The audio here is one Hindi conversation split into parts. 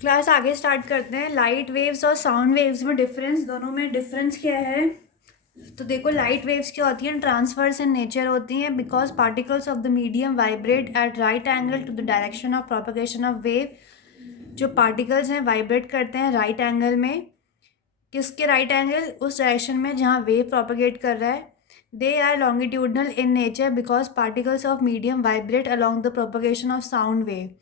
क्लास आगे स्टार्ट करते हैं। लाइट वेव्स और साउंड वेव्स में डिफरेंस, दोनों में डिफरेंस क्या है? तो देखो, लाइट वेव्स क्या होती हैं? ट्रांसवर्स इन नेचर होती हैं because particles of the medium vibrate at right angle to the direction of propagation of wave. जो पार्टिकल्स हैं वाइब्रेट करते हैं राइट एंगल में। किसके राइट एंगल? उस डायरेक्शन में जहाँ वेव प्रोपगेट कर रहा है। They are longitudinal in nature because particles of medium vibrate along the propagation of sound wave.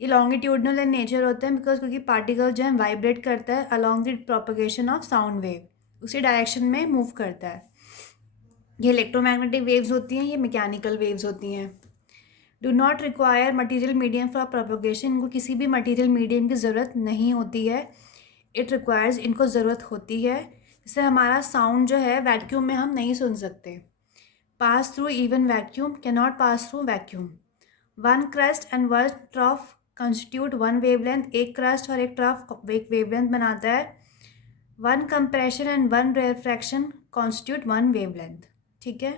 ये लॉन्गिट्यूडनल इन नेचर होते हैं बिकॉज क्योंकि पार्टिकल जो है वाइब्रेट करता है along the propagation of sound wave, उसी डायरेक्शन में मूव करता है। ये इलेक्ट्रोमैग्नेटिक वेव्स होती हैं, ये मैकेनिकल वेव्स होती हैं। Do not require material medium for propagation, इनको किसी भी मटीरियल मीडियम की ज़रूरत नहीं होती है। इट रिक्वायर्स, इनको ज़रूरत होती है। जैसे हमारा साउंड जो है वैक्यूम में हम नहीं सुन सकते। Pass through even vacuum, can not pass through vacuum. One crust and one trough constitute one wavelength, एक क्रस्ट और एक ट्रॉफ एक वेवलेंथ बनाता है। One compression and one refraction constitute one wavelength. ठीक है।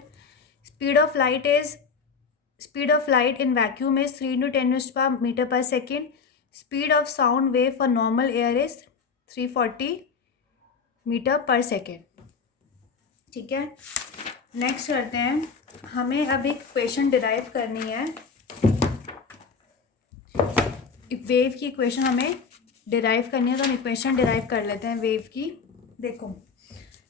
Speed of light is, speed of light in vacuum is 3 into 10 metre per second. Speed of sound wave for normal air is 340 metre per second. ठीक है। नेक्स्ट करते हैं, हमें अब एक इक्वेशन डिराइव करनी है। वेव की इक्वेशन हमें डिराइव करनी है, तो हम इक्वेशन डिराइव कर लेते हैं वेव की। देखो,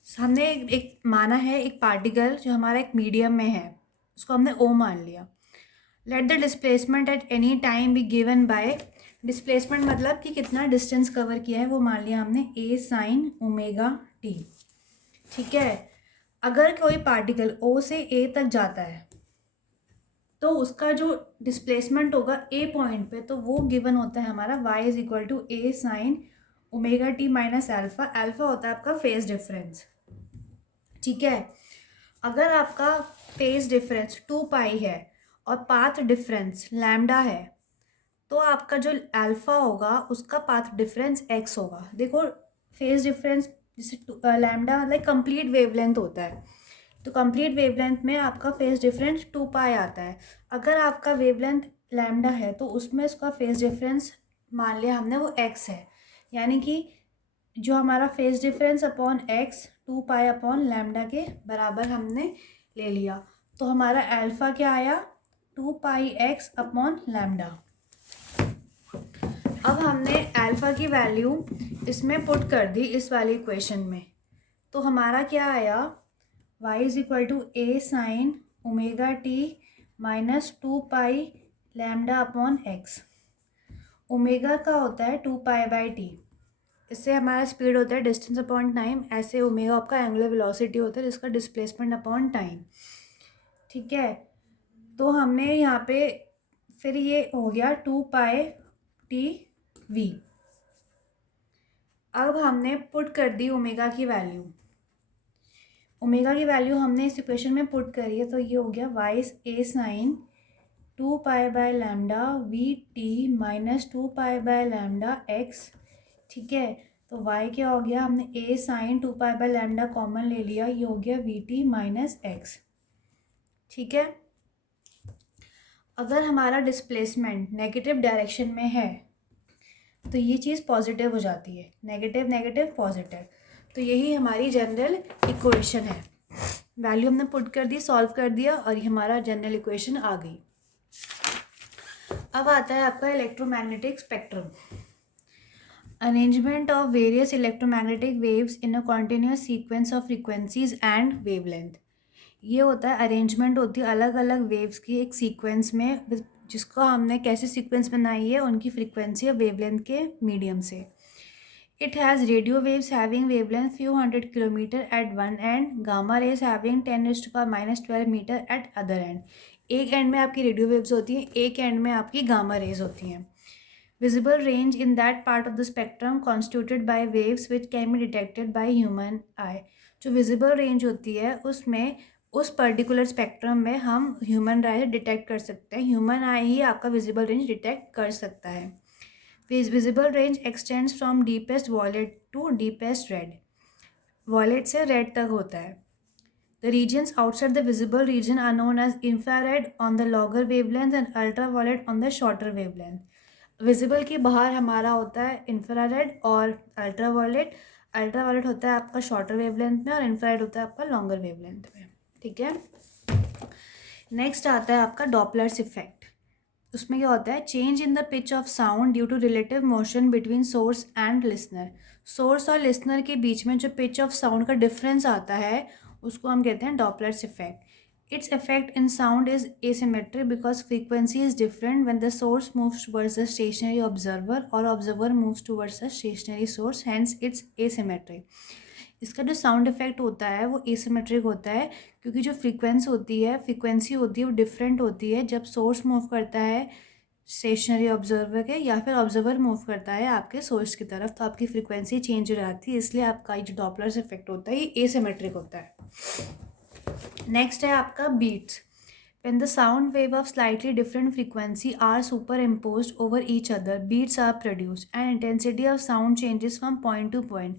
हमने एक माना है एक पार्टिकल जो हमारा एक मीडियम में है, उसको हमने ओ मान लिया। Let the displacement at any time be given by, displacement मतलब कि कितना डिस्टेंस कवर किया है वो मान लिया हमने ए साइन ओमेगा टी। ठीक है। अगर कोई पार्टिकल ओ से ए तक जाता है तो उसका जो डिस्प्लेसमेंट होगा ए पॉइंट पे, तो वो गिवन होता है हमारा y is equal to A sine omega T minus alpha. Alpha होता है आपका फेज डिफरेंस। ठीक है। अगर आपका फेज डिफरेंस 2 पाई है और पाथ डिफरेंस लैम्डा है, तो आपका जो अल्फा होगा उसका पाथ डिफरेंस x होगा। देखो, फेज डिफरेंस जैसे लैम्डा मतलब कंप्लीट वेवलेंथ होता है, तो कंप्लीट वेवलेंथ में आपका फेज डिफरेंस 2 पाई आता है। अगर आपका वेवलेंथ लैम्डा है तो उसमें उसका फेज डिफरेंस मान लिया हमने वो x है, यानी कि जो हमारा phase difference upon x 2 pi upon lambda के बराबर हमने ले लिया। तो हमारा अल्फा क्या आया? 2 पाई x अपॉन लैम्डा। अब हमने अल्फा की वैल्यू इसमें पुट कर दी इस वाली इक्वेशन में, तो हमारा क्या आया? y is equal to A sine omega T minus 2 pi lambda upon x। Omega का होता है 2 पाई बाई टी, इससे हमारा स्पीड होता है डिस्टेंस अपॉन टाइम। ऐसे ओमेगा आपका एंगुलर वेलोसिटी होता है जिसका डिस्प्लेसमेंट अपॉन टाइम। ठीक है। तो हमने यहाँ पे फिर ये हो गया 2 पाई टी वी। अब हमने पुट कर दी ओमेगा की वैल्यू। ओमेगा की वैल्यू हमने इस इक्वेशन में पुट करी है, तो ये हो गया Y A sine 2 pi by lambda V T minus 2 pi by lambda X. ठीक है। तो y क्या हो गया? हमने a sine 2 pi by lambda common ले लिया, ये हो गया वी टी माइनस एक्स। ठीक है। अगर हमारा डिस्प्लेसमेंट नेगेटिव डायरेक्शन में है तो ये चीज़ पॉजिटिव हो जाती है, नेगेटिव नेगेटिव पॉजिटिव। तो यही हमारी जनरल इक्वेशन है। वैल्यू हमने पुट कर दी, सॉल्व कर दिया, और ये हमारा जनरल इक्वेशन आ गई। अब आता है आपका electromagnetic spectrum. Arrangement of various electromagnetic waves in a continuous sequence of frequencies and wavelength. ये होता है अरेंजमेंट होती है अलग अलग वेव्स की एक सीक्वेंस में, जिसको हमने कैसे सीक्वेंस बनाई है उनकी फ्रीक्वेंसी और वेवलेंथ के मीडियम से। It has radio waves having wavelength few hundred kilometre at one end, gamma rays having 10⁻⁻12 metre at other end. एक एंड में आपकी रेडियो वेव्स होती हैं, एक एंड में आपकी गामा रेज होती हैं। Visible range in that part of the spectrum constituted by waves which can be detected by human eye। जो visible range होती है उसमें उस पर्टिकुलर स्पेक्ट्रम में हम ह्यूमन आई से डिटेक्ट कर सकते हैं। ह्यूमन आई ही आपका विजिबल रेंज डिटेक्ट कर सकता है। Visible range extends from deepest violet to deepest red. Violet से रेड तक होता है। The regions outside the visible region are known as infrared on the longer wavelength and ultraviolet on the shorter wavelength। Visible के बाहर हमारा होता है इंफ्रारेड और अल्ट्रावायलेट। अल्ट्रावायलेट होता है आपका शॉर्टर वेवलेंथ में और इंफ्रारेड होता है आपका लॉन्गर वेवलेंथ में, ठीक है। नेक्स्ट आता है आपका डॉपलर्स इफेक्ट। उसमें क्या होता है, change in the pitch of sound due to relative motion between source and listener. Source और लिसनर के बीच में जो पिच ऑफ साउंड का डिफरेंस आता है उसको हम कहते हैं Doppler's effect. Its effect in sound is asymmetric because frequency is different when the source moves towards the stationary observer or observer moves towards the stationary source, hence it's asymmetric। इसका जो साउंड इफेक्ट होता है वो एसिमेट्रिक होता है क्योंकि जो फ्रीक्वेंसी होती है वो डिफरेंट होती है जब सोर्स मूव करता है स्टेशनरी ऑब्जर्वर के या फिर ऑब्जर्वर मूव करता है आपके सोर्स की तरफ, तो आपकी फ्रीक्वेंसी चेंज हो जाती है, इसलिए आपका ये जो डॉपलर्स इफेक्ट होता है ये एसिमेट्रिक होता है। नेक्स्ट है आपका beats. When the sound wave of slightly different frequency are superimposed over each other, beats are produced and intensity of sound changes from point to point।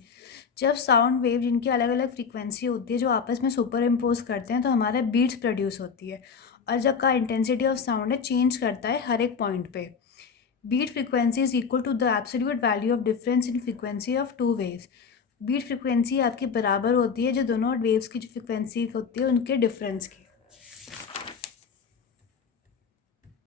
जब साउंड वेव जिनकी अलग अलग फ्रीक्वेंसी होती है जो आपस में सुपर इम्पोज करते हैं तो हमारे बीट्स प्रोड्यूस होती है, और जब का इंटेंसिटी ऑफ साउंड है चेंज करता है हर एक पॉइंट पे। Beat frequency is equal to the absolute value of difference in frequency of two waves. Beat frequency आपकी बराबर होती है जो दोनों वेव्स की जो फ्रीक्वेंसी होती है उनके डिफरेंस की।